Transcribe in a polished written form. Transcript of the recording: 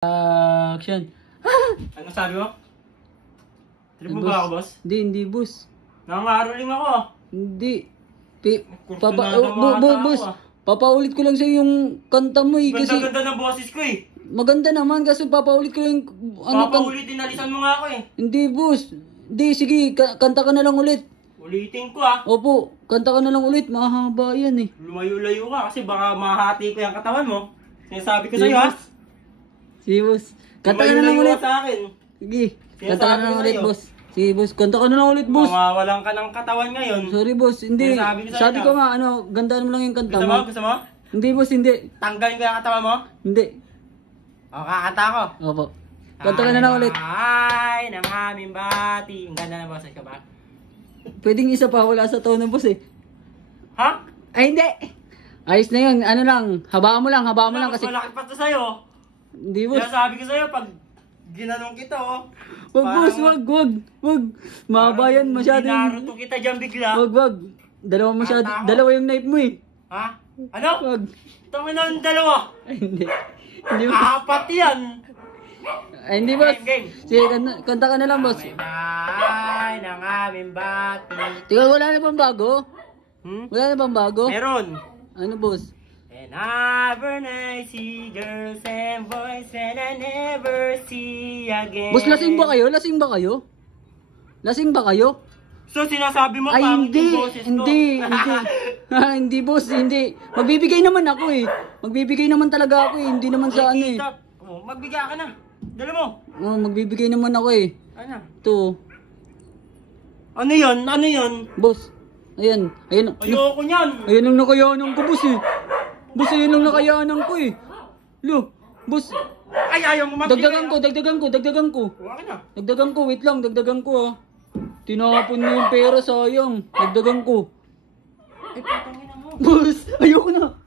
Action. Ano sabi mo? Trip mo ba ako, boss? Hindi, boss. Nangangaroling ako. Hindi. Boss. Papaulit ko lang sa yung kanta mo eh. Kasi Ganda-ganda ng boses ko eh. maganda naman kasi papaulit ko yung Papaulitin, alisan mo nga ako eh. Hindi, boss. Hindi, sige. Kanta ka na lang ulit. Ulitin ko ah. Opo, kanta ka na lang ulit. Mahaba yan eh. Lumayo-layo ka kasi baka mahati ko yung katawan mo. Sinasabi ko sa'yo ha. Sige, boss. Kanta ka na lang ulit. Sa akin. Sige. Kanta ka na lang ulit, boss. Sige, boss. Kanta ka na lang ulit, boss. Mawawalan ka ng katawan ngayon. Sorry, boss. Hindi. Sinasabi ko sa'yo Sabi ko nga, ganda mo lang yung kanta Gusto mo. mo? Gusto mo? Hindi, boss. Hindi. Tanggalin ko yung katawan mo? Hindi. O, kakanta ko. Opo. Kanta ka na lang ulit. Ay, ng aming bati. Ang ganda na boses ka ba? Pwedeng isa pa. Wala sa tono, boss eh. Ha? Ay, hindi. Ayos na yun. Ano lang. Habaan mo lang kasi. Malaki pa to sa'yo. Hindi, boss. Kaya sabi ko sa'yo, pag ginanong kita oh. Wag, boss. Wag. Mahaba yan. Masyado yung... Naruto kita dyan bigla. Wag. Dalawa yung knife mo eh. Ha? Ano? Wag. Tangin na yung dalawa. Ay, hindi. Hindi, boss. Apat yan. Ay, hindi, boss. Game. Sige, kanta ka na lang, boss. Ay, ng aming bati. Tingnan, wala na bang bago? Wala na bang bago? Meron. Ano, boss? And ever I see girls and boys and I never see again. Boss, lasing ba kayo? Lasing ba kayo? So, sinasabi mo Ay, pangit hindi. yung boses ko? Hindi. Hindi, boss. Hindi. Magbibigay naman ako eh. Magbibigay naman talaga ako eh. Hindi naman sa ano eh. Oh, magbigay ka na. Dala mo. Oh, magbibigay naman ako eh. Ano? Ito. Ano yun? Boss. Ayan. Ayoko niyan. Ayan ang nakayanan ko, boss eh. Boss, ayan ang nakayanan ko eh. Lo, boss. Ay, ayaw mo magbigay. Dagdagan ko. Huwag na. Dagdagan ko, wait lang. Dagdagan ko ah. Tinapon mo yung pera, sayang. Dagdagan ko. Ay, patangin na mo. Boss, ayoko na.